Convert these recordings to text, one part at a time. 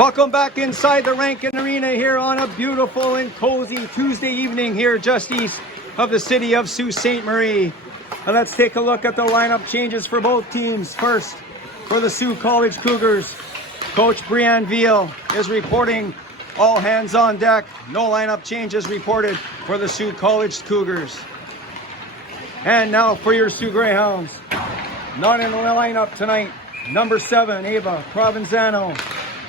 Welcome back inside the Rankin Arena here on a beautiful and cozy Tuesday evening here just east of the city of Sault Ste. Marie. And let's take a look at the lineup changes for both teams. First, for the Sault College Cougars, Coach Brianne Veal is reporting all hands on deck. No lineup changes reported for the Sault College Cougars. And now for your Sault Greyhounds. Not in the lineup tonight. Number 7, Ava Provenzano.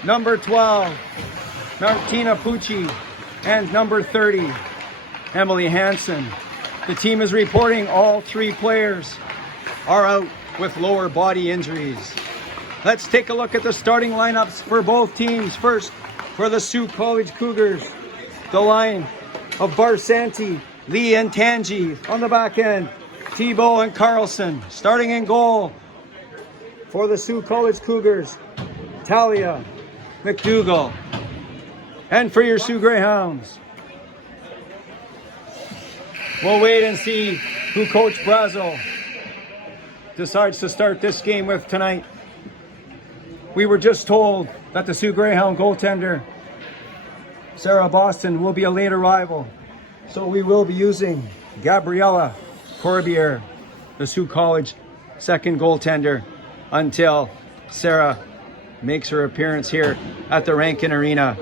Number 12, Martina Pucci. And number 30, Emily Hansen. The team is reporting all 3 players are out with lower body injuries. Let's take a look at the starting lineups for both teams. First, for the Sault College Cougars, the line of Barsanti, Lee and Tanji. On the back end, Thibault and Carlson. Starting in goal for the Sault College Cougars, Talia McDougall. And for your Sault Greyhounds, we'll wait and see who Coach Brazo decides to start this game with tonight. We were just told that the Sault Greyhound goaltender, Sarah Boston, will be a late arrival. So we will be using Gabriella Corbier, the Sault College second goaltender, until Sarah makes her appearance here at the Rankin Arena.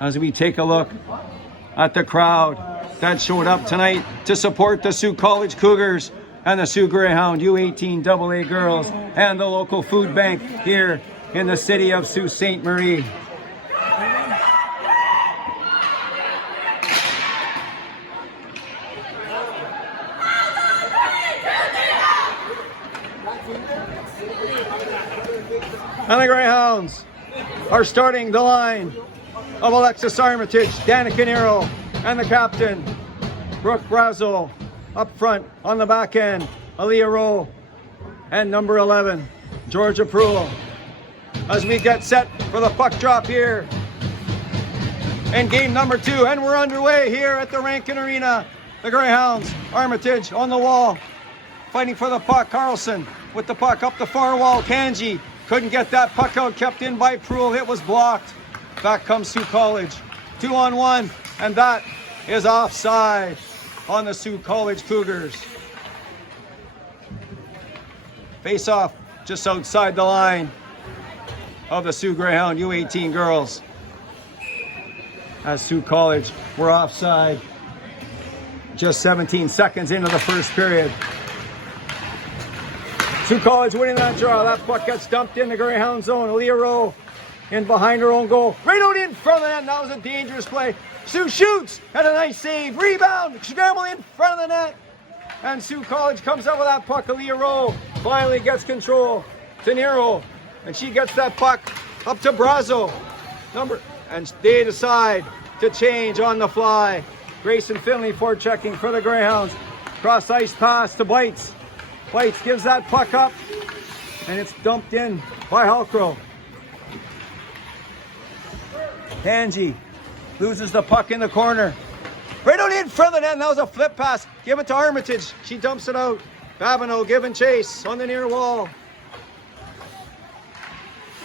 As we take a look at the crowd that showed up tonight to support the Sault College Cougars and the Sault Greyhound U18 AA girls and the local food bank here in the city of Sault Ste. Marie. And the Greyhounds are starting the line of Alexis Armitage, Danica Nero, and the captain, Brooke Brazo. Up front on the back end, Aaliyah Rowe, and number 11, Georgia Pruill. As we get set for the puck drop here in game number 2, and we're underway here at the Rankin Arena. The Greyhounds, Armitage on the wall, fighting for the puck. Carlson with the puck up the far wall. Tanji couldn't get that puck out, kept in by Pruill. It was blocked. Back comes Sault College. 2-on-1, and that is offside on the Sault College Cougars. Face off just outside the line of the Sault Greyhound U18 girls. As Sault College were offside just 17 seconds into the first period. Sault College winning that draw. That puck gets dumped in the Greyhound zone. Aaliyah Rowe in behind her own goal. Right out in front of the net. That was a dangerous play. Sault shoots and a nice save. Rebound. Scramble in front of the net. And Sault College comes up with that puck. Aaliyah Rowe finally gets control to Nero. And she gets that puck up to Brazo. And they decide to change on the fly. Grayson Finley forechecking for the Greyhounds. Cross ice pass to Bites. Bites gives that puck up. And it's dumped in by Halcrow. Tanji loses the puck in the corner. Right out in front of the net, and that was a flip pass. Give it to Armitage. She dumps it out. Babineau giving chase on the near wall.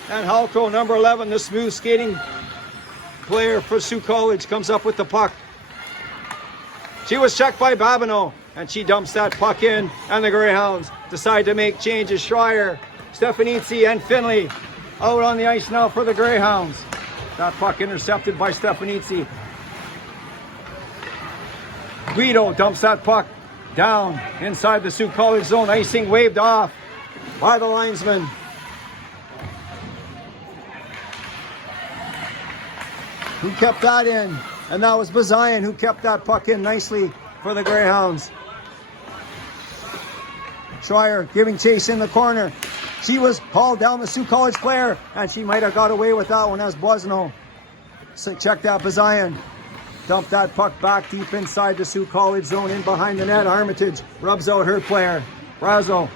And Halcrow, number 11, the smooth skating player for Sault College, comes up with the puck. She was checked by Babineau, and she dumps that puck in, and the Greyhounds decide to make changes. Schreier, Stefanitzi, and Finley out on the ice now for the Greyhounds. That puck intercepted by Stefanitzi. Guido dumps that puck down inside the Sault College zone. Icing waved off by the linesman. Who kept that in? And that was Bazayan who kept that puck in nicely for the Greyhounds. Schreier giving chase in the corner. She was hauled down the Sault College player, and she might have got away with that one as Boisneau. So check that Bazayan. Dumped that puck back deep inside the Sault College zone, in behind the net. Armitage rubs out her player. Brazo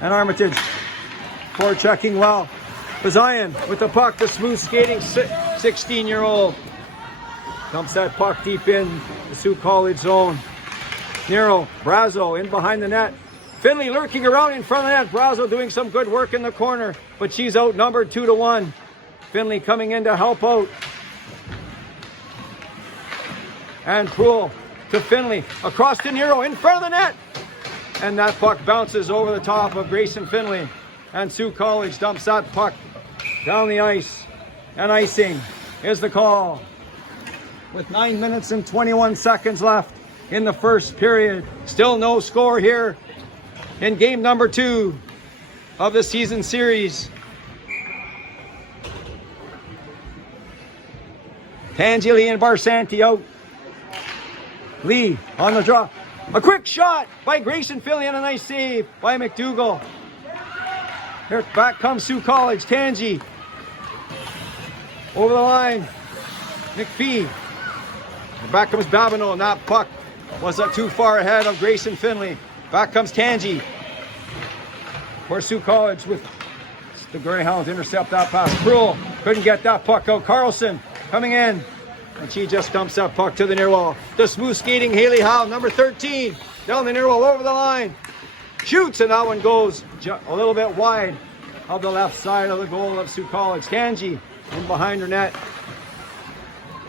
and Armitage forechecking well. Bazayan with the puck, the smooth skating 16-year-old. Dumps that puck deep in the Sault College zone. Nero, Brazo in behind the net. Finley lurking around in front of the net. Brazo doing some good work in the corner, but she's outnumbered 2-1. Finley coming in to help out. And Proul to Finley, across to Nero, in front of the net. And that puck bounces over the top of Grayson Finley. And Sioux College dumps that puck down the ice. And icing is the call. With 9 minutes and 21 seconds left in the first period. Still no score here in game number 2 of the season series. Tanji Lee and Barsanti out. Lee on the draw. A quick shot by Grayson Finley and a nice save by McDougall. Here back comes Sioux College. Tanji over the line. McPhee. Back comes Babineau, and that puck was too far ahead of Grayson Finley. Back comes Tanji. For Sioux College with the Greyhounds intercept that pass. Proul couldn't get that puck out. Carlson coming in. And she just dumps that puck to the near wall. The smooth skating Hayley Howe, number 13, down the near wall, over the line. Shoots, and that one goes a little bit wide of the left side of the goal of Sioux College. Tanji in behind her net.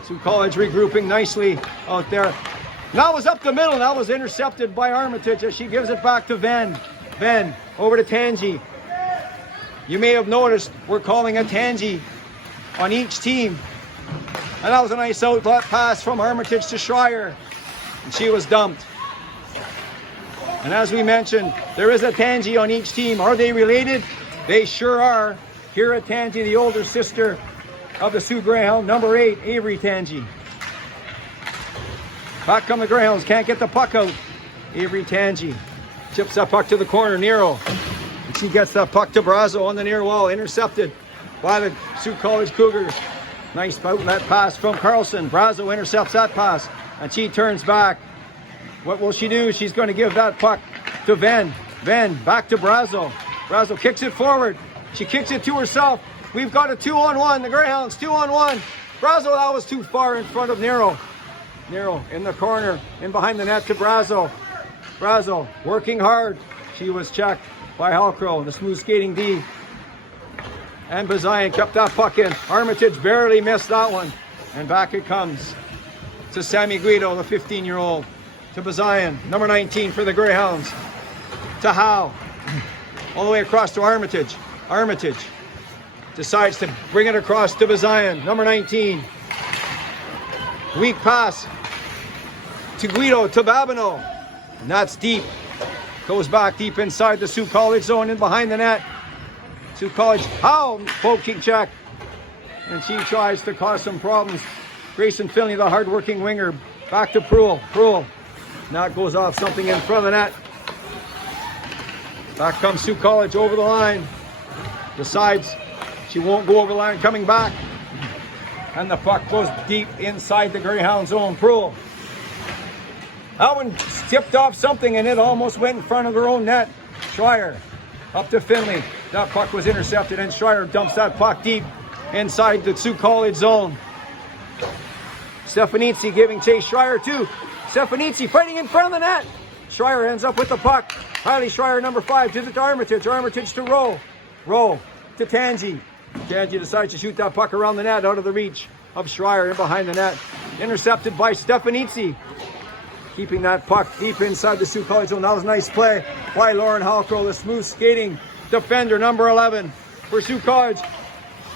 Sioux College regrouping nicely out there. That was up the middle. That was intercepted by Armitage as she gives it back to Venn. Venn over to Tanji. You may have noticed we're calling a Tanji on each team. And that was a nice outlet pass from Armitage to Schreier. And she was dumped. And as we mentioned, there is a Tanji on each team. Are they related? They sure are. Kira Tanji, the older sister of the Sioux Greyhound, number 8, Avery Tanji. Back come the Greyhounds, can't get the puck out. Avery Tanji chips that puck to the corner, Nero. And she gets that puck to Brazo on the near wall, intercepted by the Sioux College Cougars. Nice outlet pass from Carlson. Brazo intercepts that pass, and she turns back. What will she do? She's going to give that puck to Venn. Venn back to Brazo. Brazo kicks it forward. She kicks it to herself. We've got a 2-on-1. The Greyhounds 2-on-1. Brazo, that was too far in front of Nero. Nero in the corner, in behind the net to Brazo. Brazo working hard. She was checked by Halcrow, the smooth skating D. And Bazayan kept that puck in. Armitage barely missed that one. And back it comes to Sammy Guido, the 15-year-old. To Bazayan, number 19 for the Greyhounds. To Howe. All the way across to Armitage. Armitage decides to bring it across to Bazayan, number 19. Weak pass to Guido, to Babineau. And that's deep. Goes back deep inside the Sioux College zone and behind the net. Sioux College, Howe, poking check. And she tries to cause some problems. Grayson Finley, the hard-working winger. Back to Proul. Proul. And that goes off something in front of the net. Back comes Sioux College over the line. Decides she won't go over the line, coming back. And the puck goes deep inside the Greyhound zone. Proul. That one tipped off something and it almost went in front of her own net. Schreier up to Finley. That puck was intercepted and Schreier dumps that puck deep inside the Sioux College zone. Stefanitsi giving chase. Schreier too. Stefanitsi fighting in front of the net. Schreier ends up with the puck. Hayley Schreier, number 5, gives it to Armitage. Armitage to Rowe. Rowe to Tanji. Tanji decides to shoot that puck around the net out of the reach of Schreier and behind the net. Intercepted by Stefanitsi. Keeping that puck deep inside the Sioux College zone. That was a nice play by Lauren Halcrow, the smooth skating defender, number 11 for Sioux College.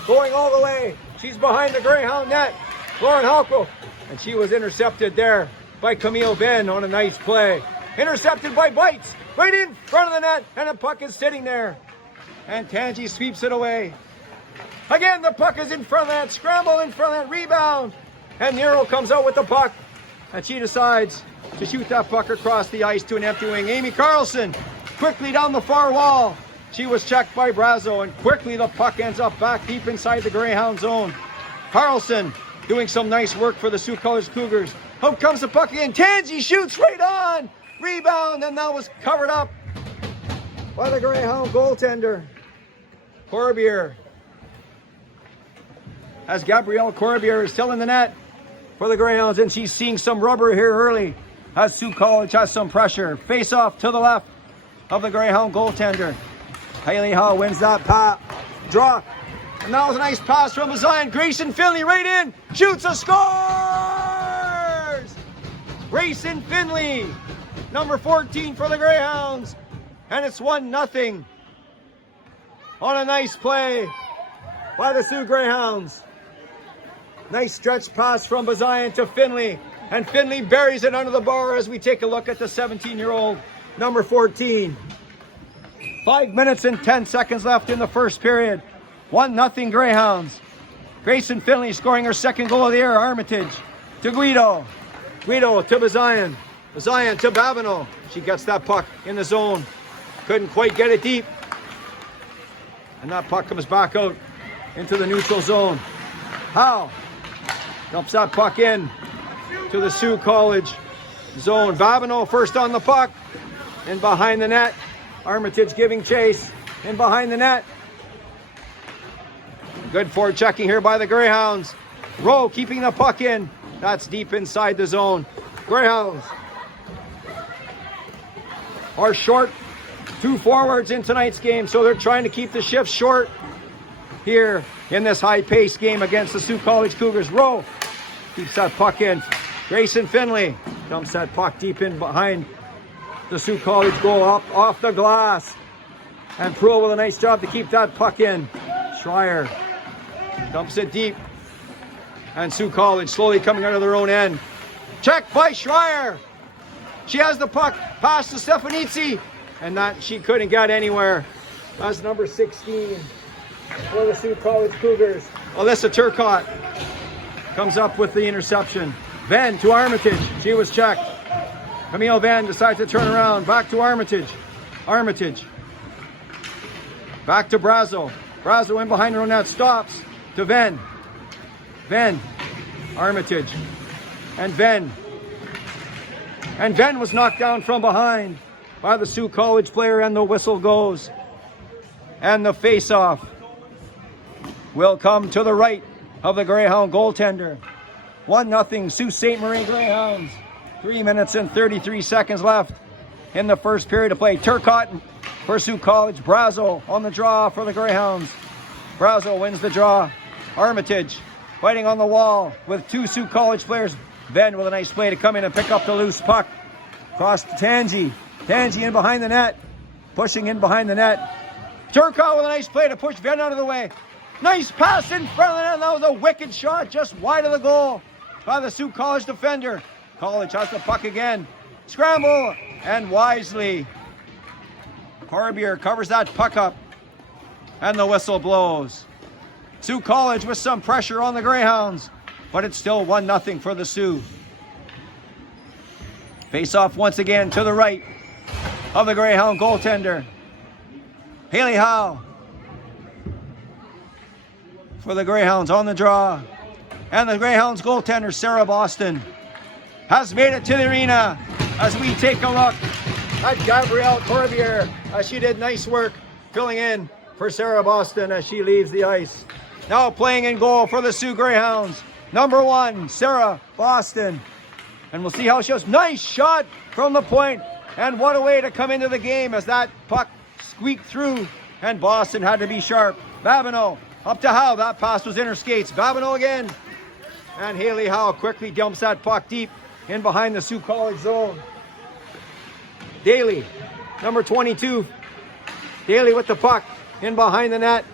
Going all the way. She's behind the Greyhound net. Lauren Halcrow. And she was intercepted there by Camille Ben on a nice play. Intercepted by Bites. Right in front of the net. And the puck is sitting there. And Tanji sweeps it away. Again, the puck is in front of that. Scramble in front of that. Rebound. And Nero comes out with the puck. And she decides to shoot that puck across the ice to an empty wing. Amy Carlson quickly down the far wall. She was checked by Brazo, and quickly the puck ends up back deep inside the Greyhound zone. Carlson doing some nice work for the Sioux College Cougars. Home comes the puck again. Tanji shoots right on. Rebound, and that was covered up by the Greyhound goaltender, Corbier. As Gabrielle Corbier is still in the net for the Greyhounds, and she's seeing some rubber here early as Sioux College has some pressure. Face off to the left of the Greyhound goaltender. Hayley Howe wins that draw. And that was a nice pass from Zion. Grayson Finley right in. Shoots a scores! Grayson Finley, number 14 for the Greyhounds. And it's 1-0 on a nice play by the Sioux Greyhounds. Nice stretch pass from Bazian to Finley. And Finley buries it under the bar as we take a look at the 17-year-old, number 14. 5 minutes and 10 seconds left in the first period. 1-0 Greyhounds. Grayson Finley scoring her second goal of the year. Armitage to Guido. Guido to Bazian. Bazian to Babineau. She gets that puck in the zone. Couldn't quite get it deep. And that puck comes back out into the neutral zone. Howe dumps that puck in to the Sioux College zone. Babineau first on the puck. And behind the net. Armitage giving chase. And behind the net. Good forward checking here by the Greyhounds. Rowe keeping the puck in. That's deep inside the zone. Greyhounds are short 2 forwards in tonight's game, so they're trying to keep the shifts short here in this high-paced game against the Sioux College Cougars. Rowe keeps that puck in. Grayson Finley dumps that puck deep in behind the Sioux College goal, up off the glass. And Pruill with a nice job to keep that puck in. Schreier dumps it deep. And Sioux College slowly coming out of their own end. Check by Schreier. She has the puck past to Stefanitsi. And that she couldn't get anywhere. That's number 16 for the Sioux College Cougars. Alyssa Turcotte comes up with the interception. Venn to Armitage. She was checked. Camille Venn decides to turn around. Back to Armitage. Armitage. Back to Brazo. Brazo in behind her own net. Stops to Venn. Venn. Armitage. And Venn. And Venn was knocked down from behind by the Sioux College player, and the whistle goes. And the face-off will come to the right of the Greyhound goaltender. 1-0 Sault Ste. Marie Greyhounds. 3 minutes and 33 seconds left in the first period of play. Turcotte for Sioux College. Brazo on the draw for the Greyhounds. Brazo wins the draw. Armitage fighting on the wall with 2 Sioux College players. Venn with a nice play to come in and pick up the loose puck. Cross to Tanji. Tanji in behind the net. Pushing in behind the net. Turcotte with a nice play to push Venn out of the way. Nice pass in front of the net. That was a wicked shot just wide of the goal by the Sioux College defender. College has the puck again. Scramble, and wisely Corbier covers that puck up, and the whistle blows. Sioux College with some pressure on the Greyhounds, but it's still 1-0 for the Sioux. Face off once again to the right of the Greyhound goaltender. Hayley Howe for the Greyhounds on the draw. And the Greyhounds goaltender, Sarah Boston, has made it to the arena as we take a look at Gabrielle Corbier, as she did nice work filling in for Sarah Boston as she leaves the ice. Now playing in goal for the Sioux Greyhounds, number 1, Sarah Boston. And we'll see how she goes. Nice shot from the point. And what a way to come into the game as that puck squeaked through. And Boston had to be sharp. Babineau up to Howe. That pass was in her skates. Babineau again. And Hayley Howe quickly dumps that puck deep in behind the Sioux College zone. Daly, number 22. Daly with the puck in behind the net.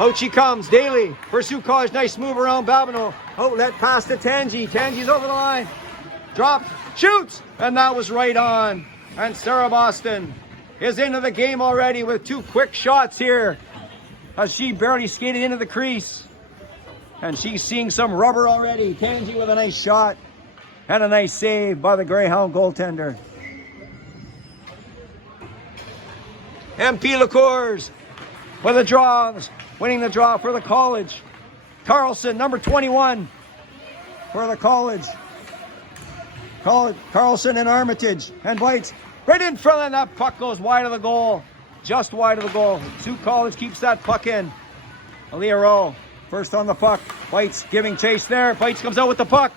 Out she comes. Daly for Sioux College. Nice move around Babineau. Outlet pass to Tanji. Tanji's over the line. Drops, shoots, and that was right on. And Sarah Boston is into the game already with 2 quick shots here as she barely skated into the crease. And she's seeing some rubber already. Tanji with a nice shot and a nice save by the Greyhound goaltender. MP LaCours with a draw, winning the draw for the College. Carlson, number 21 for the College. Carlson and Armitage, and bites right in front, and that puck goes wide of the goal. Just wide of the goal. Sioux College keeps that puck in. Aaliyah Rowe, first on the puck. Bites giving chase there. Bites comes out with the puck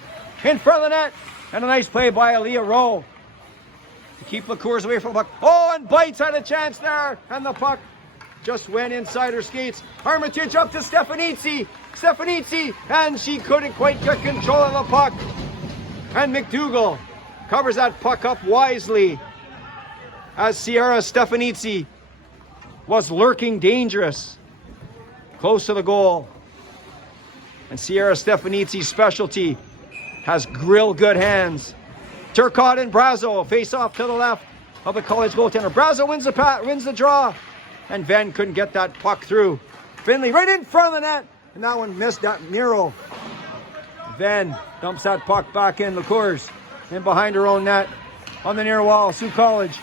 in front of the net. And a nice play by Aaliyah Rowe to keep LaCours away from the puck. Oh, and Bites had a chance there. And the puck just went inside her skates. Armitage up to Stefanitsi. Stefanitsi, and she couldn't quite get control of the puck. And McDougall covers that puck up wisely as Sierra Stefanitsi was lurking dangerous close to the goal. And Sierra Stefanitsi's specialty has grill good hands. Turcotte and Brazo face off to the left of the college goaltender. Brazo wins the draw, and Venn couldn't get that puck through. Finley right in front of the net, and that one missed that Nero. Venn dumps that puck back in the Cougars, in behind her own net on the near wall. Sioux College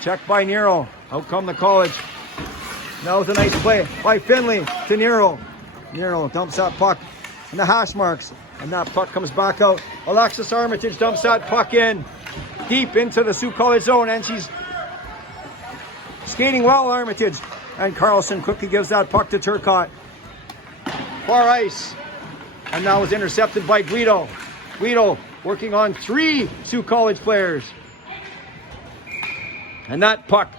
checked by Nero. Out come the College. That was a nice play by Finley to Nero. Nero dumps that puck in the hash marks, and that puck comes back out. Alexis Armitage dumps that puck in deep into the Sioux College zone, and she's skating well, Armitage. And Carlson quickly gives that puck to Turcotte. Far ice, and that was intercepted by Guido. Guido working on 3 Sioux College players. And that puck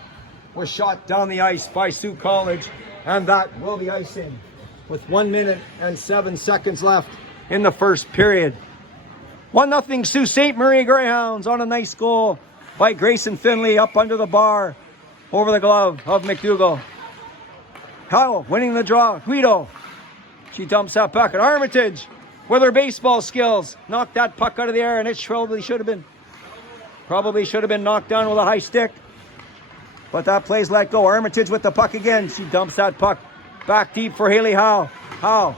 was shot down the ice by Sioux College, and that will be icing with 1 minute and 7 seconds left in the first period. 1-0 Sault Ste. Marie Greyhounds on a nice goal by Grayson Finley up under the bar over the glove of McDougall. Howell winning the draw. Guido, she dumps that puck, and Armitage with her baseball skills knocked that puck out of the air, and it probably should have been knocked down with a high stick. But that play's let go. Armitage with the puck again. She dumps that puck back deep for Hayley Howe. Howe.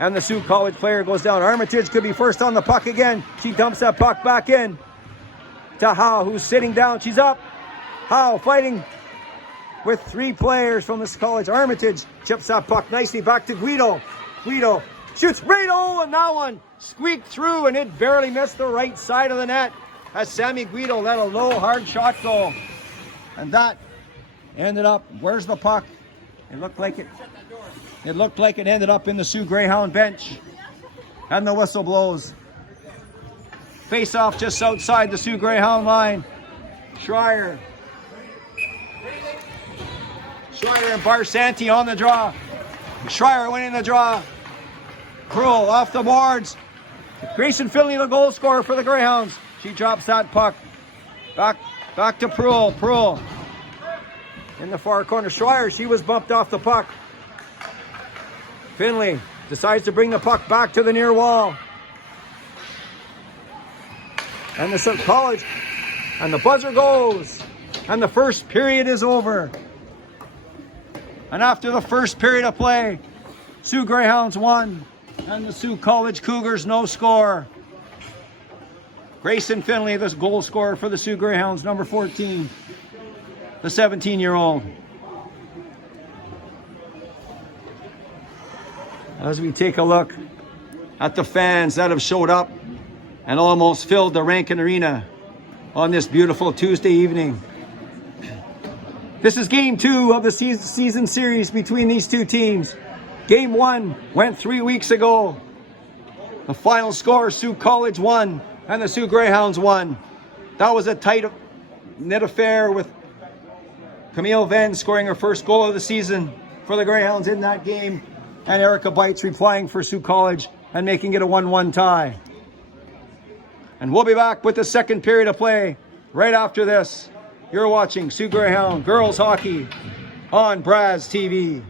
And the Sioux College player goes down. Armitage could be first on the puck again. She dumps that puck back in to Howe, who's sitting down. She's up. Howe fighting with 3 players from this college. Armitage chips that puck nicely back to Guido. Guido shoots right, and that one squeaked through, and it barely missed the right side of the net as Sammy Guido let a low, hard shot go. And that ended up, where's the puck? It looked like it ended up in the Sioux Greyhound bench. And the whistle blows. Face off just outside the Sioux Greyhound line. Schreier and Barsanti on the draw. Schreier winning the draw. Cruel off the boards. Grayson Finley, the goal scorer for the Greyhounds. She drops that puck. Back to Pruill. Pruill in the far corner. Schreier, she was bumped off the puck. Finley decides to bring the puck back to the near wall. And the College, and the buzzer goes. And the first period is over. And after the first period of play, Sioux Greyhounds won, and the Sioux College Cougars no score. Grayson Finley, the goal scorer for the Sioux Greyhounds, number 14, the 17-year-old. As we take a look at the fans that have showed up and almost filled the Rankin Arena on this beautiful Tuesday evening. This is game 2 of the season series between these two teams. Game 1 went 3 weeks ago. The final score, Sioux College won and the Sioux Greyhounds won. That was a tight knit affair with Camille Venn scoring her first goal of the season for the Greyhounds in that game, and Erica Bites replying for Sioux College and making it a 1-1 tie. And we'll be back with the second period of play right after this. You're watching Sioux Greyhound Girls Hockey on Braz TV.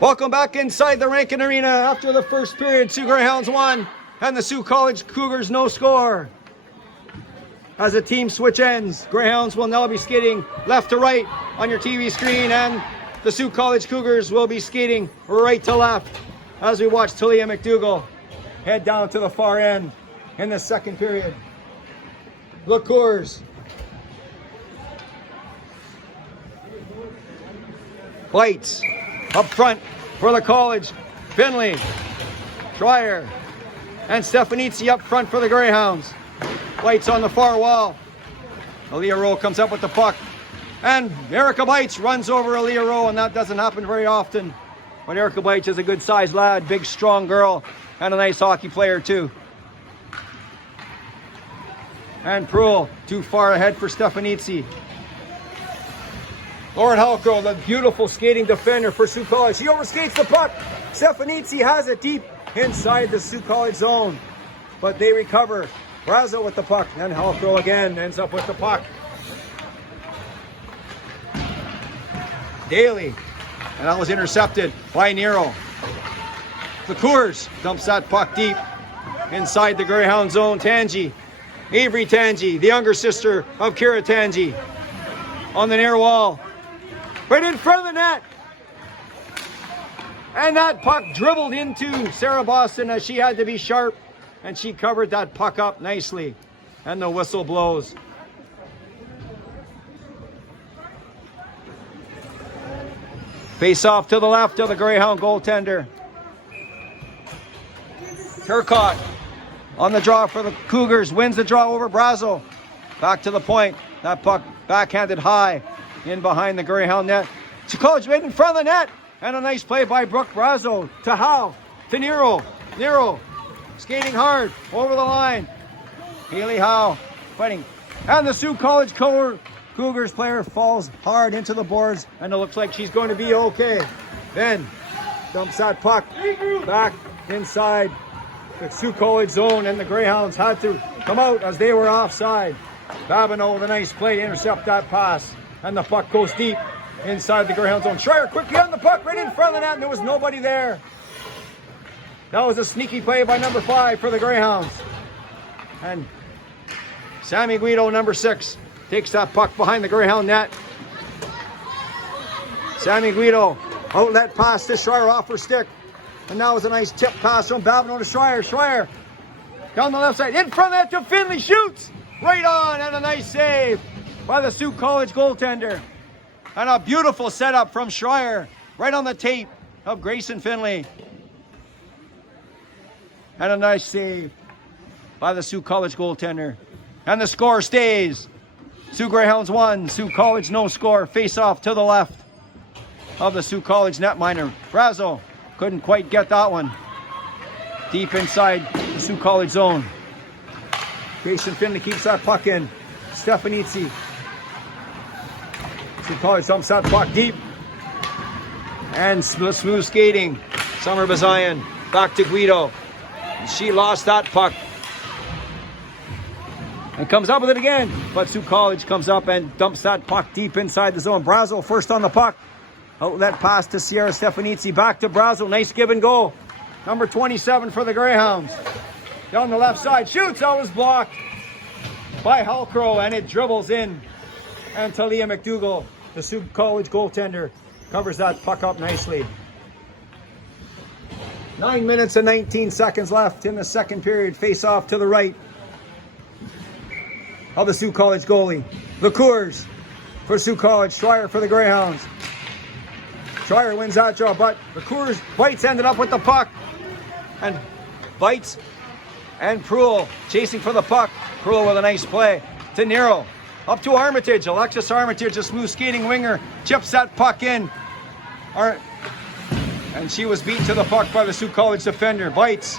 Welcome back inside the Rankin Arena after the first period. Sioux Greyhounds won and the Sioux College Cougars no score. As the team switch ends, Greyhounds will now be skating left to right on your TV screen, and the Sioux College Cougars will be skating right to left as we watch Talia McDougall head down to the far end in the second period. The Cougars. Bites up front for the College. Finley, Schreier, and Stefanitsi up front for the Greyhounds. Bites on the far wall. Aaliyah Rowe comes up with the puck. And Erica Bites runs over Aaliyah Rowe, and that doesn't happen very often But Erica Bites is a good sized lad, big strong girl, and a nice hockey player too. And Pruill too far ahead for Stefanitsi. Lauren Halcrow, the beautiful skating defender for Sioux College. She overskates the puck. Stefanitsi has it deep inside the Sioux College zone. But they recover. Brazo with the puck. And Halcrow again ends up with the puck. Daly. And that was intercepted by Nero. The Cougars dumps that puck deep inside the Greyhound zone. Tanji. Avery Tanji, the younger sister of Kira Tanji. On the near wall. Right in front of the net. And that puck dribbled into Sarah Boston as she had to be sharp. And she covered that puck up nicely. And the whistle blows. Face off to the left of the Greyhound goaltender. Turcotte on the draw for the Cougars. Wins the draw over Brazo. Back to the point. That puck backhanded high. In behind the Greyhound net. Sioux College right in front of the net. And a nice play by Brooke Brazo to Howe. To Nero. Nero skating hard over the line. Hayley Howe fighting. And the Sioux College Cougars player falls hard into the boards. And it looks like she's going to be okay. Then dumps that puck back inside the Sioux College zone. And the Greyhounds had to come out as they were offside. Babineau with a nice play to intercept that pass. And the puck goes deep inside the Greyhound zone. Schreier quickly on the puck right in front of the net, and there was nobody there. That was a sneaky play by number 5 for the Greyhounds. And Sammy Guido, number 6, takes that puck behind the Greyhound net. Sammy Guido, outlet pass to Schreier off her stick. And that was a nice tip pass from Babineau to Schreier. Schreier down the left side, in front of that to Finley, shoots! Right on, and a nice save by the Sioux College goaltender. And a beautiful setup from Schreier right on the tape of Grayson Finley. And a nice save by the Sioux College goaltender. And the score stays. Sioux Greyhounds 1, Sioux College no score. Face off to the left of the Sioux College netminder. Brazo couldn't quite get that one. Deep inside the Sioux College zone. Grayson Finley keeps that puck in. Stefanitsi. Sioux College dumps that puck deep. And smooth skating. Summer Bazayan back to Guido. She lost that puck. And comes up with it again. But Sioux College comes up and dumps that puck deep inside the zone. Brazo first on the puck. Outlet pass to Sierra Stefanitsi. Back to Brazo. Nice give and go. Number 27 for the Greyhounds. Down the left side. Shoots. That was blocked by Halcrow. And it dribbles in. And Talia McDougall, the Sioux College goaltender, covers that puck up nicely. 9 minutes and 19 seconds left in the second period. Face off to the right of the Sioux College goalie. The Cougars for Sioux College. Schreier for the Greyhounds. Schreier wins that draw, but the Cougars Bites ended up with the puck. And Bites and Pruill chasing for the puck. Pruill with a nice play to Nero. Up to Armitage. Alexis Armitage, a smooth skating winger, chips that puck in. And she was beat to the puck by the Sioux College defender. Bites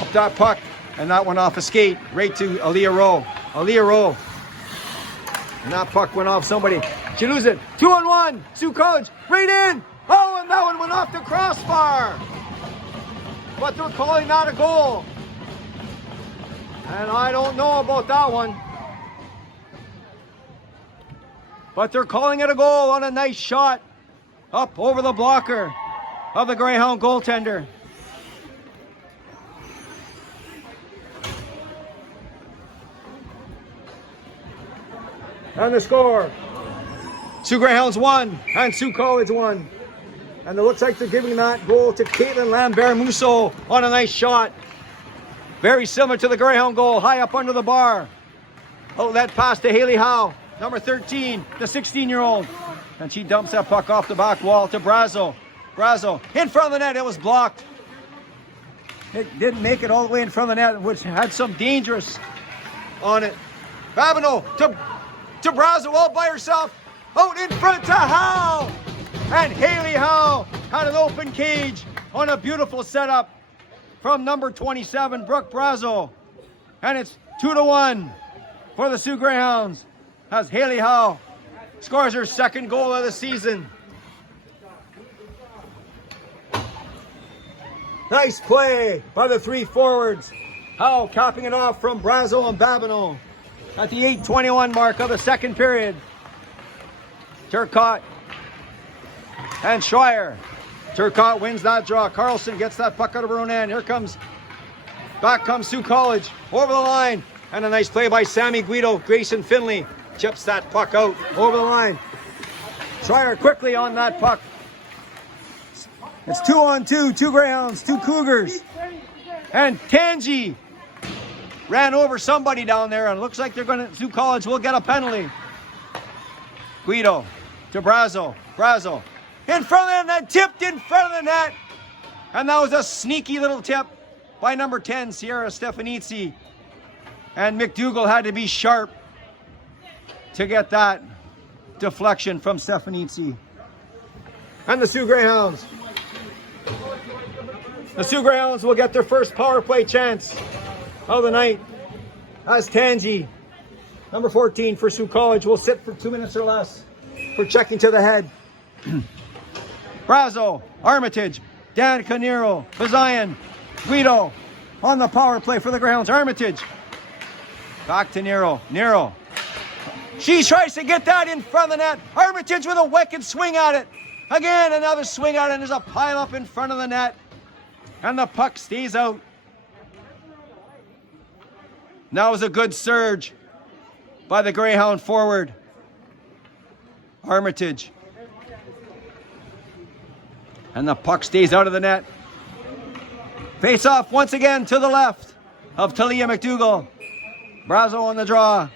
up that puck, and that went off a skate right to Aaliyah Rowe. Aaliyah Rowe. And that puck went off somebody. She loses it. 2-on-1. Sioux College right in. Oh, and that one went off the crossbar. But they're calling that a goal. And I don't know about that one. But they're calling it a goal on a nice shot up over the blocker of the Greyhound goaltender. And the score, Sioux Greyhounds 1 and Sioux College 1. And it looks like they're giving that goal to Caitlin Lambert-Musso on a nice shot. Very similar to the Greyhound goal, high up under the bar. Oh, that pass to Hayley Howe, number 13, the 16-year-old. And she dumps that puck off the back wall to Brazo. Brazo, in front of the net, it was blocked. It didn't make it all the way in front of the net, which had some dangerous on it. Babineau to Brazo all by herself. Out in front to Howe. And Hayley Howe had an open cage on a beautiful setup from number 27, Brooke Brazo. And it's 2-1 for the Sioux Greyhounds as Hayley Howe scores her second goal of the season. Nice play by the three forwards. Howe capping it off from Brazo and Babineau at the 8:21 mark of the second period. Turcotte and Schreier. Turcotte wins that draw. Carlson gets that puck out of her own end. Back comes Sioux College over the line. And a nice play by Sammy Guido. Grayson Finley chips that puck out over the line. Schreier quickly on that puck. It's 2-on-2, 2 Greyhounds, 2 Cougars. And Tanji ran over somebody down there, and it looks like Sioux College will get a penalty. Guido to Brazo. Brazo in front of the net, tipped in front of the net. And that was a sneaky little tip by number 10, Sierra Stefanizzi. And McDougall had to be sharp to get that deflection from Stefanizzi. And the Sioux Greyhounds. The Sioux Greyhounds will get their first power play chance of the night as Tanji, number 14 for Sioux College, will sit for 2 minutes or less for checking to the head. Brazo, Armitage, Dan Canero, Bazian, Guido on the power play for the Greyhounds. Armitage. Back to Nero. Nero. She tries to get that in front of the net. Armitage with a wicked swing at it. Again, another swing at it, and there's a pile up in front of the net. And the puck stays out. That was a good surge by the Greyhound forward, Armitage. And the puck stays out of the net. Face off once again to the left of Talia McDougall. Brazo on the draw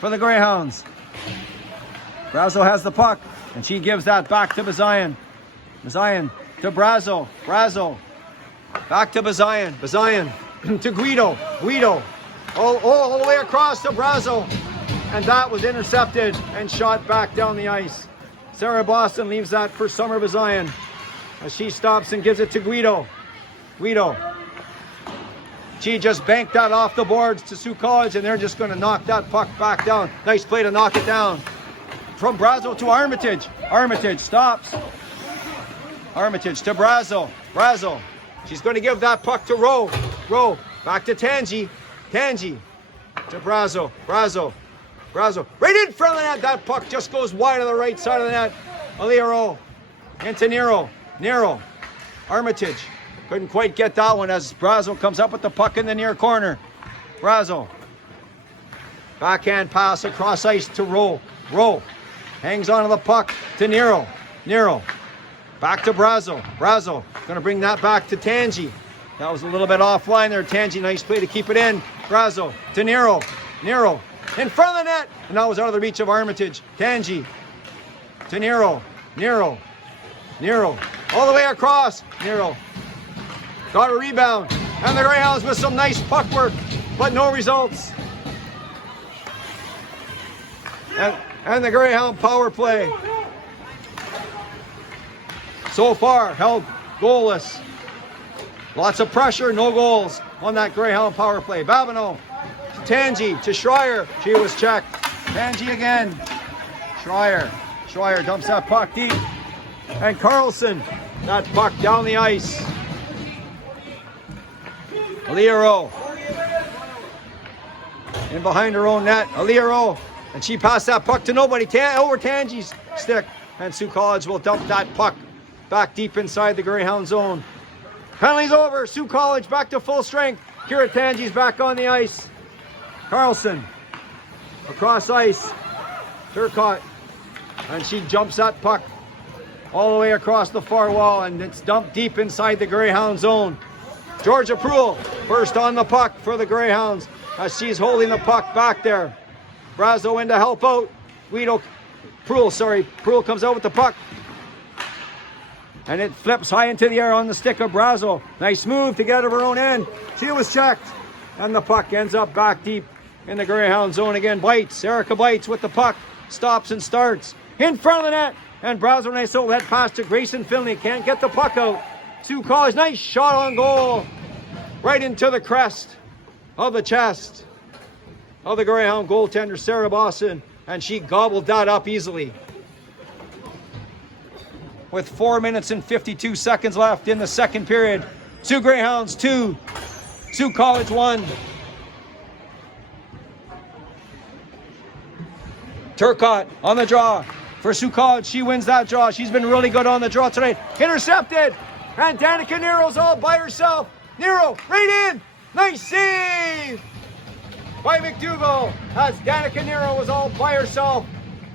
for the Greyhounds. Brazo has the puck, and she gives that back to Bazian. Bazian to Brazo. Brazo back to Bazian. Bazian to Guido. Guido all the way across to Brazo. And that was intercepted and shot back down the ice. Sarah Boston leaves that for Summer Bazian as she stops and gives it to Guido. Guido. She just banked that off the boards to Sioux College, and they're just going to knock that puck back down. Nice play to knock it down. From Brazo to Armitage. Armitage stops. Armitage to Brazo. Brazo. She's going to give that puck to Rowe. Rowe. Back to Tanji. Tanji to Brazo. Brazo. Brazo. Right in front of the net. That puck just goes wide on the right side of the net. Aaliyah Rowe. Into Nero. Nero. Armitage. Couldn't quite get that one as Brazo comes up with the puck in the near corner. Brazo. Backhand pass across ice to Rowe. Rowe. Hangs onto the puck to Nero. Nero. Back to Brazo. Brazo. Going to bring that back to Tanji. That was a little bit offline there. Tanji, nice play to keep it in. Brazo to Nero. Nero. In front of the net. And that was out of the reach of Armitage. Tanji. To Nero. Nero. Nero. All the way across. Nero. Got a rebound. And the Greyhounds with some nice puck work, but no results. And the Greyhound power play so far held goalless. Lots of pressure, no goals on that Greyhound power play. Babineau to Tanji to Schreier. She was checked. Tanji again. Schreier. Schreier dumps that puck deep. And Carlson, that puck down the ice. Aaliyah Rowe in behind her own net. Aaliyah Rowe, and she passed that puck to nobody. Over Tanji's stick, and Sioux College will dump that puck back deep inside the Greyhound zone. Penalty's over. Sioux College back to full strength. Kira Tanji's back on the ice. Carlson across ice. Turcotte, and she jumps that puck all the way across the far wall, and it's dumped deep inside the Greyhound zone. Georgia Proulx first on the puck for the Greyhounds as she's holding the puck back there. Brazo in to help out. Proulx comes out with the puck. And it flips high into the air on the stick of Brazo. Nice move to get out of her own end. She was checked. And the puck ends up back deep in the Greyhound zone again. Bites. Erica Bites with the puck. Stops and starts. In front of the net. And Brazo, nice outlet pass to Grayson Finley. Can't get the puck out. Sioux College, nice shot on goal. Right into the crest of the chest of the Greyhound goaltender, Sarah Boston. And she gobbled that up easily. With 4 minutes and 52 seconds left in the second period. Sioux Greyhounds 2, Sioux College 1. Turcotte on the draw for Sioux College. She wins that draw. She's been really good on the draw tonight. Intercepted. And Danica Nero's all by herself. Nero, right in. Nice save by McDougall as Danica Nero was all by herself.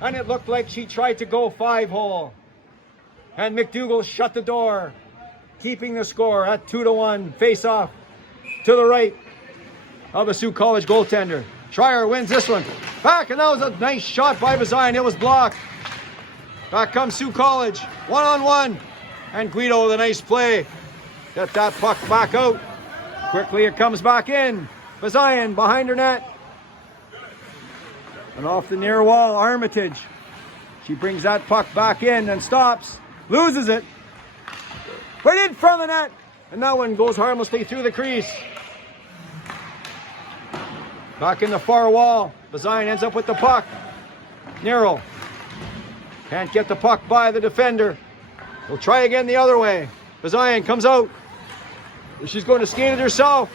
And it looked like she tried to go 5-hole. And McDougall shut the door, keeping the score at 2-1. Face off to the right of the Sioux College goaltender. Schreier wins this one. Back, and that was a nice shot by Bazayan. It was blocked. Back comes Sioux College. 1-on-1. And Guido with a nice play. Get that puck back out. Quickly it comes back in. Bazayan behind her net. And off the near wall, Armitage. She brings that puck back in and stops. Loses it. Right in front of the net. And that one goes harmlessly through the crease. Back in the far wall. Bazayan ends up with the puck. Nero can't get the puck by the defender. We'll try again the other way. Bazayan comes out. She's going to skate it herself.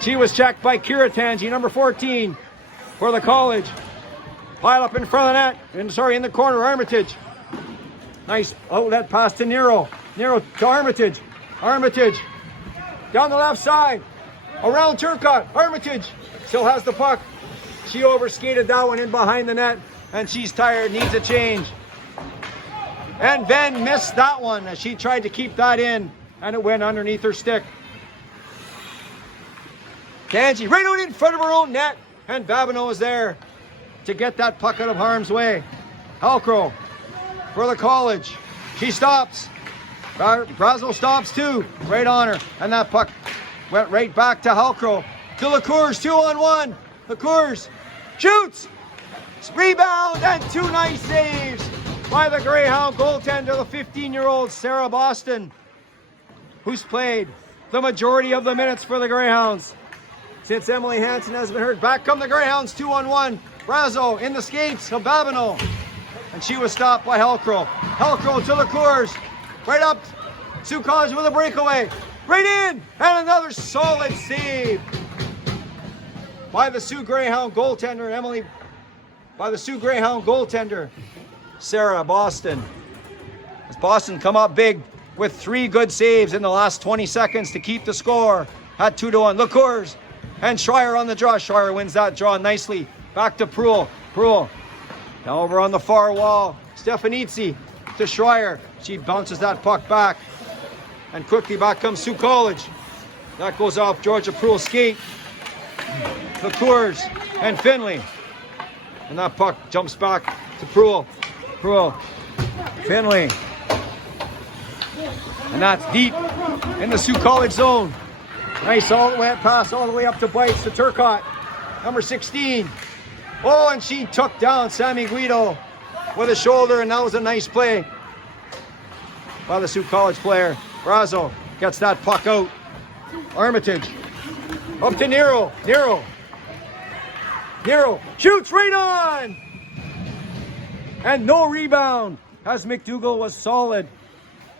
She was checked by Kira Tanji, number 14 for the college. Pile up in front of the net. In the corner, Armitage. Nice outlet pass to Nero. Nero to Armitage. Armitage down the left side. Around Turcotte. Armitage still has the puck. She overskated that one in behind the net. And she's tired, needs a change. And Ben missed that one as she tried to keep that in. And it went underneath her stick. Tanji right out in front of her own net. And Babineau is there to get that puck out of harm's way. Halcrow for the college. She stops. Brazo stops too. Right on her. And that puck went right back to Halcrow. To LaCours, 2-on-1. LaCours shoots. Rebound and two nice saves by the Greyhound goaltender, the 15-year-old Sarah Boston, who's played the majority of the minutes for the Greyhounds since Emily Hansen has been hurt. Back come the Greyhounds, 2-on-1. Brazo in the skates of Babineau. And she was stopped by Halcrow. Halcrow to LaCours. Right up. Sioux College with a breakaway. Right in. And another solid save by the Sioux Greyhound goaltender, Sarah Boston. As Boston come up big with 3 good saves in the last 20 seconds to keep the score at 2-1. LaCours and Schreier on the draw. Schreier wins that draw nicely. Back to Pruill. Pruill now over on the far wall. Stefanitzi to Schreier. She bounces that puck back. And quickly back comes Sioux College. That goes off Georgia Pruill's skate. LaCours and Finley. And that puck jumps back to Pruill. Pruill. Finley. And that's deep in the Sioux College zone. Nice all the way pass all the way up to Bites to Turcotte. Number 16. Oh, and she took down Sammy Guido with a shoulder, and that was a nice play by the Sioux College player. Brazo gets that puck out. Armitage. Up to Nero. Nero shoots right on! And no rebound, as McDougall was solid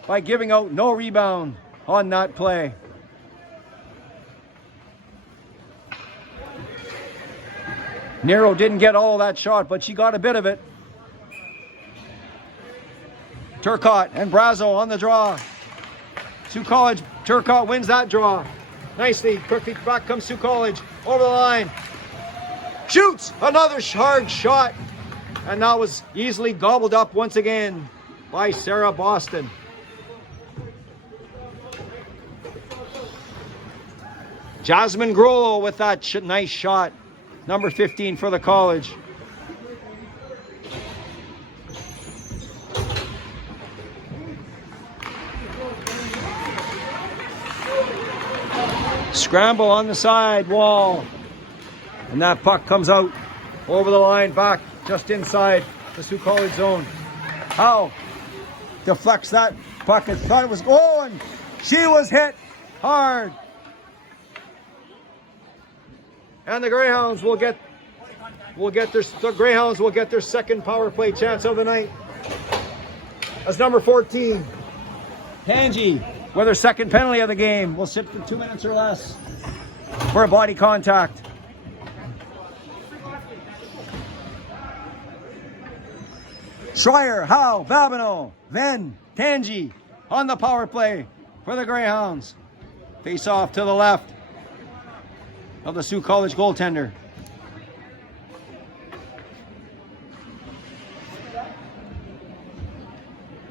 by giving out no rebound on that play. Nero didn't get all of that shot, but she got a bit of it. Turcotte and Brazo on the draw. Sioux College, Turcotte wins that draw. Nicely, quickly back comes Sioux College, over the line. Shoots another hard shot. And that was easily gobbled up once again by Sarah Boston. Jasmine Grollo with that nice shot. Number 15 for the college. Scramble on the side wall. And that puck comes out over the line back just inside the Sioux College zone. Howell deflects that puck. I thought it was going. She was hit hard. And the Greyhounds will get their second power play chance of the night. As number 14, Tanji, with her second penalty of the game, will sit for 2 minutes or less for a body contact. Schreier, Howe, Babineau, then Tanji on the power play for the Greyhounds. Face off to the left of the Sioux College goaltender.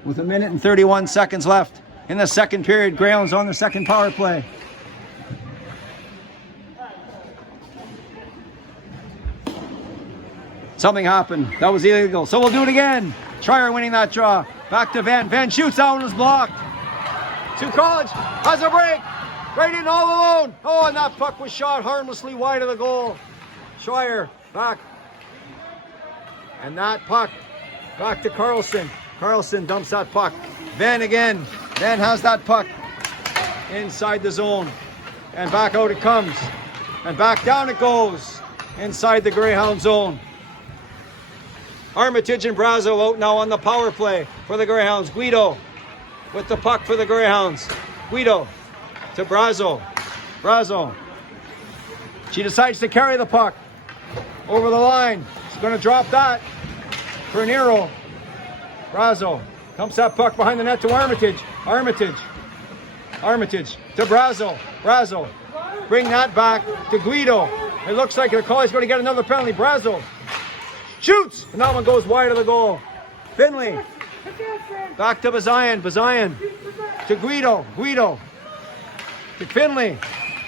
With 1 minute and 31 seconds left in the second period, Greyhounds on the second power play. Something happened. That was illegal. So we'll do it again. Schreier winning that draw. Back to Van. Van shoots out and is blocked. Sioux College has a break. Right in all alone. Oh, and that puck was shot harmlessly wide of the goal. Schreier back. And that puck back to Carlson. Carlson dumps that puck. Van again. Van has that puck inside the zone. And back out it comes. And back down it goes inside the Greyhound zone. Armitage and Brazo out now on the power play for the Greyhounds. Guido with the puck for the Greyhounds. Guido to Brazo. Brazo. She decides to carry the puck over the line. She's going to drop that for Nero. Brazo dumps that puck behind the net to Armitage. Armitage to Brazo. Brazo. Bring that back to Guido. It looks like the Collie's going to get another penalty. Brazo shoots, and that one goes wide of the goal. Finley back to Bazayan. Bazayan to Guido. Guido to Finley,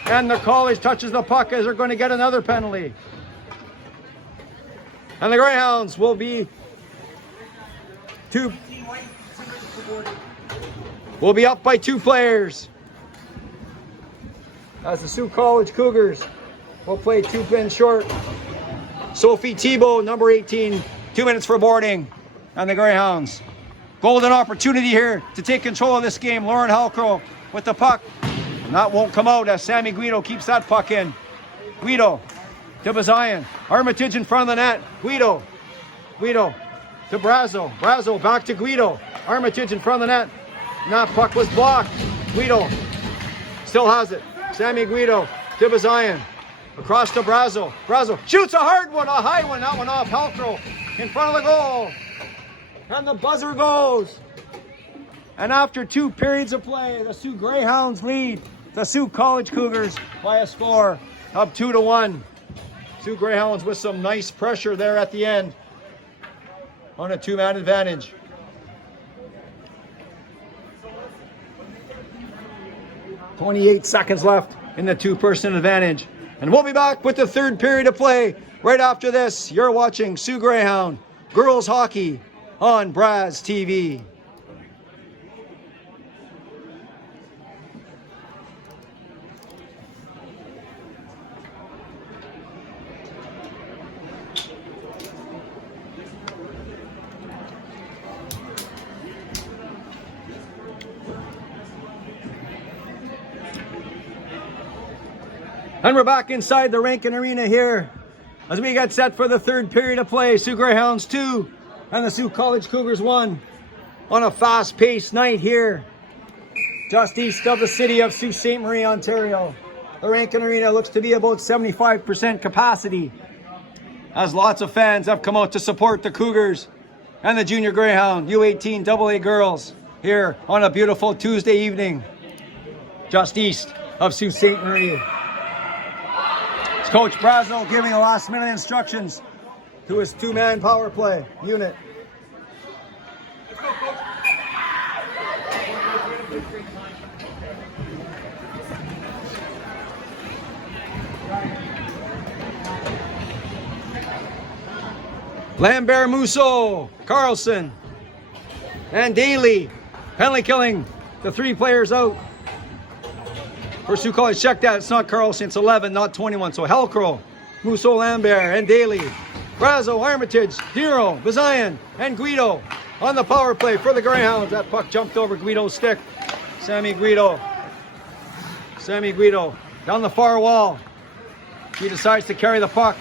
and the College touches the puck as they're going to get another penalty. And the Greyhounds will be up by 2 players. As the Sioux College Cougars will play 2 pins short. Sophie Thibault, number 18, 2 minutes for boarding. And the Greyhounds. Golden opportunity here to take control of this game. Lauren Halcrow with the puck. And that won't come out as Sammy Guido keeps that puck in. Guido to Bazayan. Armitage in front of the net. Guido to Brazo. Brazo back to Guido. Armitage in front of the net. And that puck was blocked. Guido still has it. Sammy Guido to Bazayan. Across to Brazo. Brazo shoots a hard one, a high one. That one off Halcrow in front of the goal. And the buzzer goes. And after 2 periods of play, the Sioux Greyhounds lead the Sioux College Cougars by a score of 2-1. Sioux Greyhounds with some nice pressure there at the end on a 2-man advantage. .28 seconds left in the 2-person advantage. And we'll be back with the 3rd period of play right after this. You're watching Sioux Greyhound Girls Hockey on Braz TV. And we're back inside the Rankin Arena here as we get set for the 3rd period of play. Sioux Greyhounds 2 and the Sioux College Cougars 1 on a fast-paced night here just east of the city of Sault Ste. Marie, Ontario. The Rankin Arena looks to be about 75% capacity as lots of fans have come out to support the Cougars and the Junior Greyhound U18 AA girls here on a beautiful Tuesday evening just east of Sault Ste. Marie. It's Coach Brazo giving the last-minute instructions to his 2-man power play unit. Let's go, Coach. Lambert, Musso, Carlson, and Daly. Penalty killing the 3 players out. For Sioux College, check that. It's not Carlson. It's 11, not 21. So Halcrow, Musso, Lambert, and Daly. Brazo, Armitage, Nero, Bazayan, and Guido on the power play for the Greyhounds. That puck jumped over Guido's stick. Sammy Guido down the far wall. He decides to carry the puck.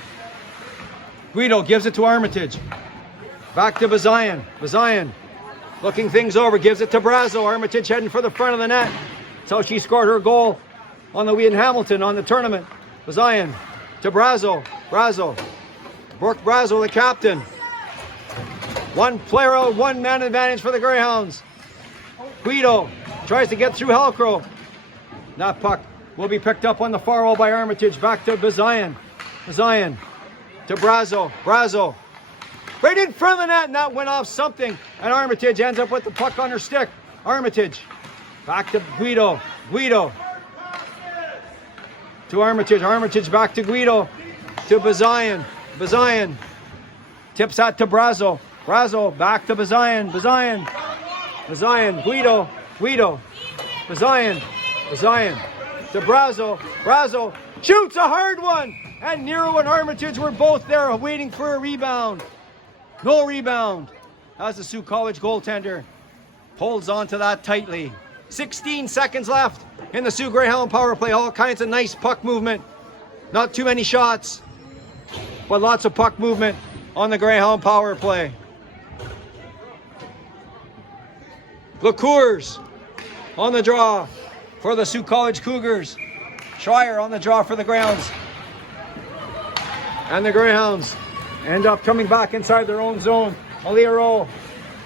Guido gives it to Armitage. Back to Bazayan. Bazayan looking things over, gives it to Brazo. Armitage heading for the front of the net. That's how she scored her goal on the Wheaton Hamilton on the tournament. Bazayan to Brazo. Brooke Brazo, the captain. One player out, one man advantage for the Greyhounds. Guido tries to get through Halcro. That puck will be picked up on the far wall by Armitage. Back to Bazayan. Bazayan to Brazo. Right in front of the net, and that went off something. And Armitage ends up with the puck on her stick. Armitage. Back to Guido. To Armitage. Armitage back to Guido. To Bazayan. Bazayan tips that to Brazo. Brazo back to Bazayan. Bazayan. Guido. Bazayan to Brazo. Brazo shoots a hard one. And Nero and Armitage were both there waiting for a rebound. No rebound. As the Sioux College goaltender holds on to that tightly. 16 seconds left in the Sioux Greyhound power play. All kinds of nice puck movement. Not too many shots, but lots of puck movement on the Greyhound power play. The Cougars on the draw for the Sioux College Cougars. Schreier on the draw for the Greyhounds. And the Greyhounds end up coming back inside their own zone. Aaliyah Rowe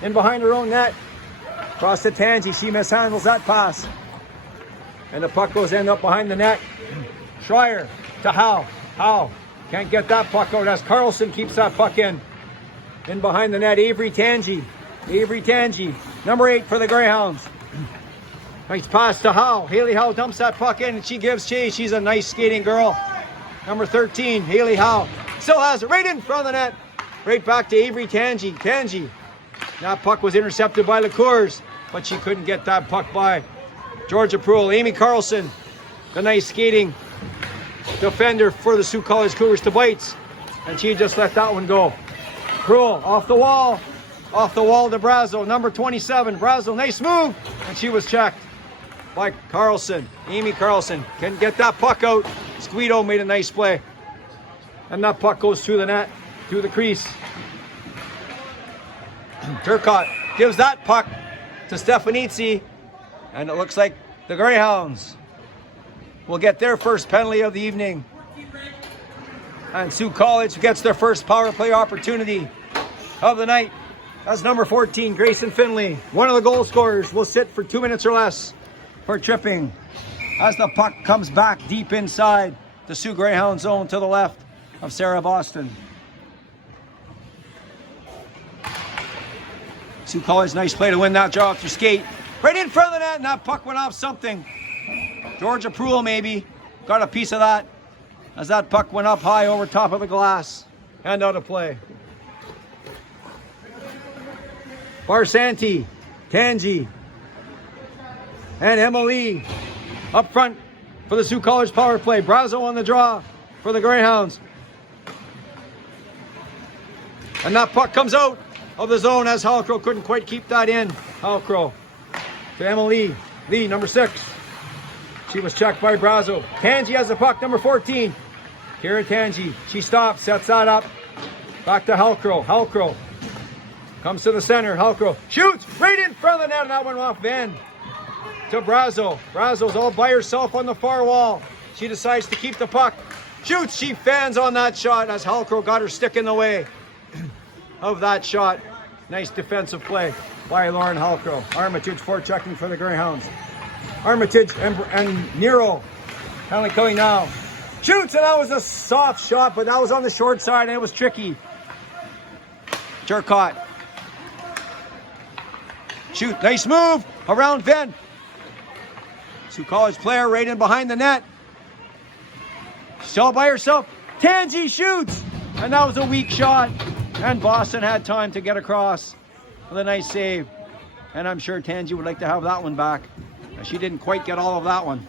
in behind her own net. Cross to Tanji. She mishandles that pass. And the puck goes end up behind the net. Schreier to Howe. Howe can't get that puck out as Carlson keeps that puck in. In behind the net, Avery Tanji. Number 8 for the Greyhounds. Nice pass to Howe. Hayley Howe dumps that puck in and she gives chase. She's a nice skating girl. Number 13, Hayley Howe. Still has it right in front of the net. Right back to Avery Tanji. That puck was intercepted by the Cougars, but she couldn't get that puck by Georgia Proul. Amy Carlson, the nice skating defender for the Sioux College Cougars to Bites. And she just let that one go. Proul off the wall to Brazo. Number 27, Brazo, nice move. And she was checked by Carlson. Amy Carlson can get that puck out. Guido made a nice play. And that puck goes through the net, through the crease. Turcotte gives that puck to Stefanitsi. And it looks like the Greyhounds will get their first penalty of the evening. And Sioux College gets their first power play opportunity of the night. That's number 14, Grayson Finley. One of the goal scorers will sit for 2 minutes or less for tripping as the puck comes back deep inside the Sioux Greyhound zone to the left of Sarah Boston. Sioux College, nice play to win that draw through skate. Right in front of the net, and that puck went off something. Georgia Proul maybe got a piece of that as that puck went up high over top of the glass and out of play. Barsanti, Tanji, and Emily up front for the Sioux College power play. Brazo on the draw for the Greyhounds. And that puck comes out of the zone as Halcro couldn't quite keep that in. Halcro to Emily Lee, number 6. She was checked by Brazo. Tanji has the puck, number 14. Kira Tanji, she stops, sets that up. Back to Halcro. Halcro comes to the center. Halcro shoots right in front of the net, and that went off Van to Brazo. Brazo's all by herself on the far wall. She decides to keep the puck. Shoots, she fans on that shot as Halcro got her stick in the way of that shot. Nice defensive play by Lauren Halcro. Armitage forechecking for the Greyhounds. Armitage and Nero penalty coming now. Shoots, and that was a soft shot, but that was on the short side and it was tricky. Turcotte. Shoot, nice move around Venn. Sioux College player right in behind the net. Still by herself. Tanji shoots, and that was a weak shot. And Boston had time to get across with a nice save. And I'm sure Tanji would like to have that one back. She didn't quite get all of that one.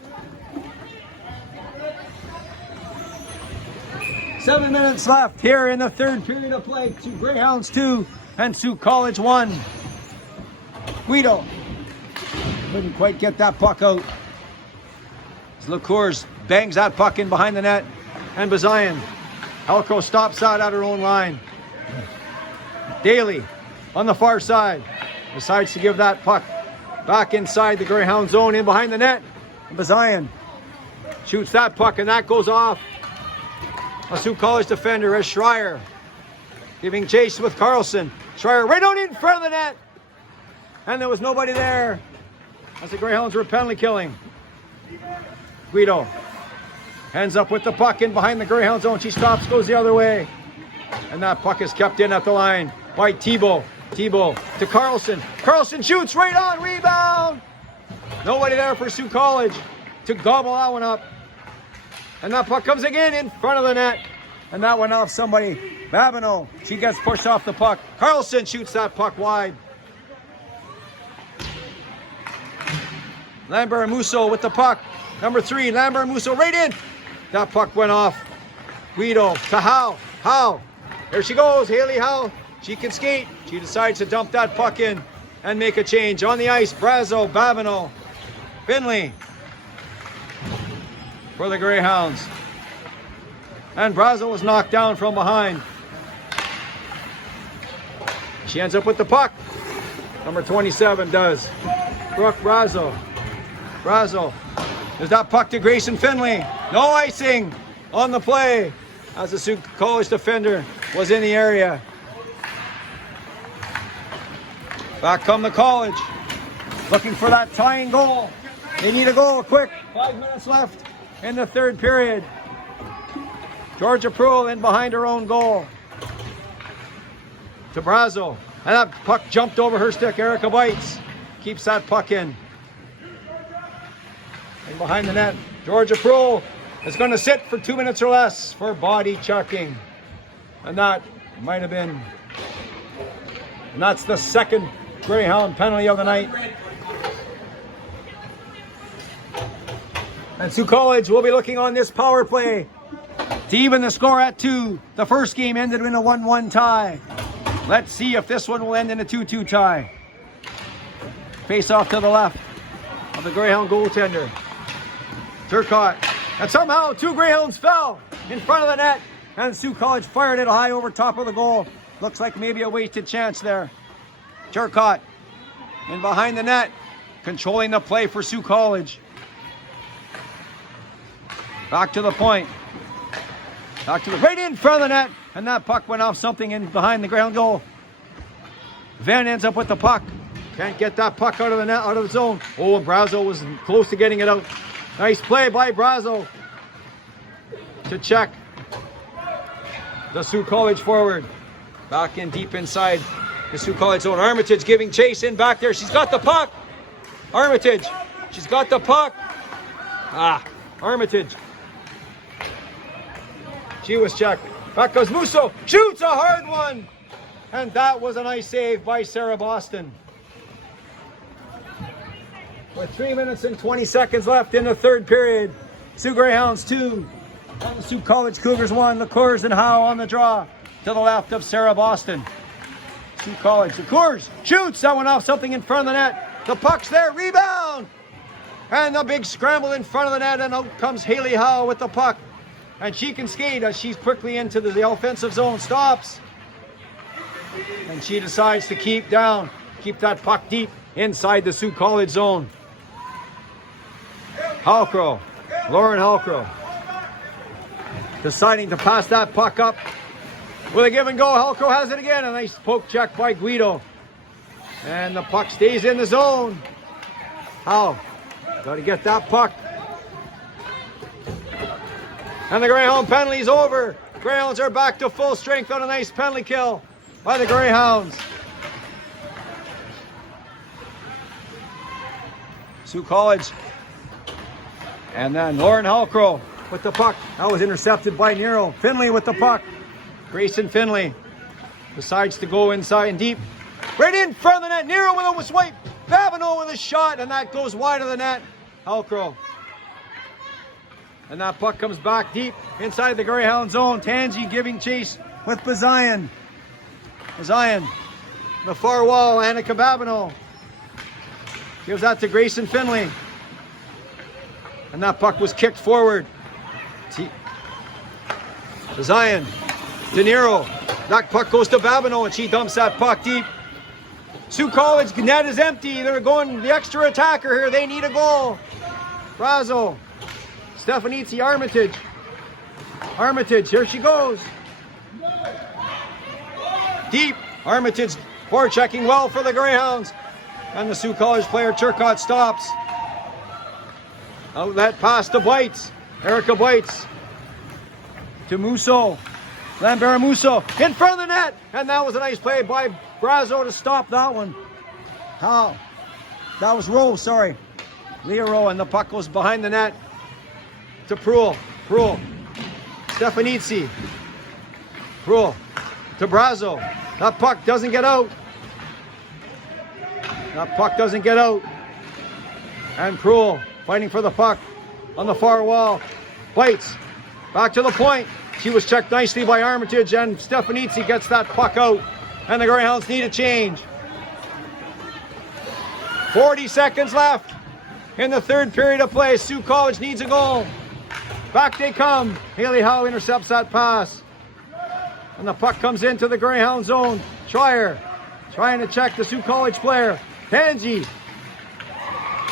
7 minutes left here in the third period of play. Greyhounds 2 and Sioux College 1. Guido couldn't quite get that puck out. Cougars bangs that puck in behind the net. And Bazayan. Halco stops out at her own line. Daly on the far side. Decides to give that puck back inside the Greyhound zone in behind the net. And Bazayan shoots that puck and that goes off a Sioux College defender as Schreier giving chase with Carlson. Schreier right out in front of the net. And there was nobody there as the Greyhounds were penalty killing. Guido ends up with the puck in behind the Greyhound zone. She stops, goes the other way. And that puck is kept in at the line by Thibault. Thibault to Carlson. Carlson shoots right on, rebound. Nobody there for Sioux College to gobble that one up. And that puck comes again in front of the net. And that went off somebody. Babineau, she gets pushed off the puck. Carlson shoots that puck wide. Lambert and Musso with the puck. Number 3, Lambert and Musso right in. That puck went off. Guido to Howe. Howe. There she goes, Hayley Howe. She can skate. She decides to dump that puck in and make a change. On the ice, Brazo, Babineau, Finley for the Greyhounds. And Brazo was knocked down from behind. She ends up with the puck. Number 27 does. Brooke Brazo. Brazo. There's that puck to Grayson Finley. No icing on the play as the Sioux College defender was in the area. Back come the College. Looking for that tying goal. They need a goal quick. 5 minutes left in the third period. Georgia Pruill in behind her own goal. To Brazo. And that puck jumped over her stick. Erica Bites keeps that puck in. And behind the net, Georgia Pruill is going to sit for 2 minutes or less for body checking. And that might have been, and that's the second Greyhound penalty of the night. And Sioux College will be looking on this power play to even the score at 2. The first game ended in a 1-1 tie. Let's see if this one will end in a 2-2 tie. Face off to the left of the Greyhound goaltender. Turcotte. And somehow 2 Greyhounds fell in front of the net. And Sioux College fired it high over top of the goal. Looks like maybe a wasted chance there. Turcotte in behind the net. Controlling the play for Sioux College. Back to the point. Back to the right in front of the net. And that puck went off something in behind the Greyhound goal. Van ends up with the puck. Can't get that puck out of the net, out of the zone. Oh, Brazo was close to getting it out. Nice play by Brazo to check the Sioux College forward. Back in deep inside the Sioux College zone. Armitage giving chase in back there. She's got the puck. Armitage. She's got the puck. Armitage. She was checked. Back goes Musso. Shoots a hard one. And that was a nice save by Sarah Boston. With 3 minutes and 20 seconds left in the third period. Sioux Greyhounds 2. And the Sioux College Cougars 1. The Cougars and Howe on the draw to the left of Sarah Boston. Sioux College. The Cougars shoots. That went off something in front of the net. The puck's there. Rebound. And the big scramble in front of the net. And out comes Hayley Howe with the puck. And she can skate as she's quickly into the offensive zone. Stops. And she decides to keep that puck deep inside the Sioux College zone. Halcrow, Lauren Halcrow, deciding to pass that puck up with a give and go. Halcrow has it again. A nice poke check by Guido. And the puck stays in the zone. Howe, got to get that puck. And the Greyhound penalty's over. Greyhounds are back to full strength on a nice penalty kill by the Greyhounds. Sioux College. And then Lauren Halcrow with the puck. That was intercepted by Nero. Finley with the puck. Grayson Finley decides to go inside and deep. Right in front of the net. Nero with a swipe. Babineau with a shot. And that goes wide of the net. Halcrow. And that puck comes back deep inside the Greyhound zone. Tanji giving chase with Bazayan. Bazayan. The far wall. Annika Babineau. Gives that to Grayson Finley. And that puck was kicked forward. To Zion. De Niro. That puck goes to Babineau and she dumps that puck deep. Sioux College net is empty. They're going the extra attacker here. They need a goal. Brazo. Stefanitsi, Armitage. Armitage, here she goes. Deep. Armitage forechecking well for the Greyhounds. And the Sioux College player, Turcotte, stops. Outlet pass to Bites. Erica Bites. To Musso. Lambert Musso in front of the net. And that was a nice play by Brazo to stop that one. How? That was Rowe, sorry. Leah Rowe, and the puck goes behind the net to Pruill. Pruill. Stefanitsi. Pruill to Brazo. That puck doesn't get out. That puck doesn't get out. And Pruill fighting for the puck on the far wall. Bites. Back to the point. She was checked nicely by Armitage, and Stefanitsi gets that puck out. And the Greyhounds need a change. 40 seconds left in the third period of play. Sioux College needs a goal. Back they come. Hayley Howe intercepts that pass. And the puck comes into the Greyhound zone. Schreier trying to check the Sioux College player. Tanji.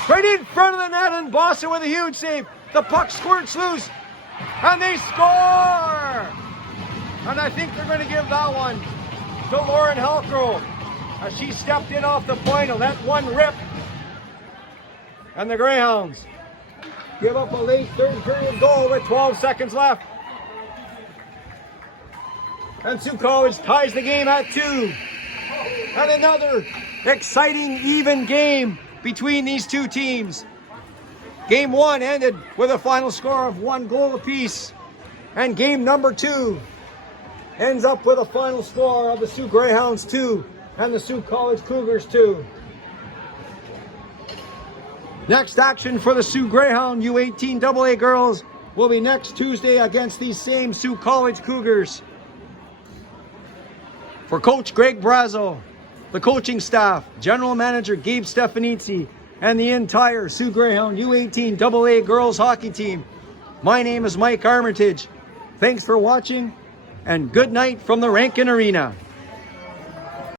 Right in front of the net, and Boston with a huge save. The puck squirts loose. And they score! And I think they're going to give that one to Lauren Halcrow as she stepped in off the point and let one rip. And the Greyhounds give up a late third period goal with 12 seconds left. And Sioux College ties the game at 2. And another exciting, even game between these two teams. Game 1 ended with a final score of 1 goal apiece. And game number 2 ends up with a final score of the Sioux Greyhounds 2 and the Sioux College Cougars 2. Next action for the Sioux Greyhound U18 AA girls will be next Tuesday against these same Sioux College Cougars. For Coach Greg Brazo, the coaching staff, General Manager Gabe Stefanitsi, and the entire Sioux Greyhound U18 AA girls hockey team, my name is Mike Armitage. Thanks for watching, and good night from the Rankin Arena.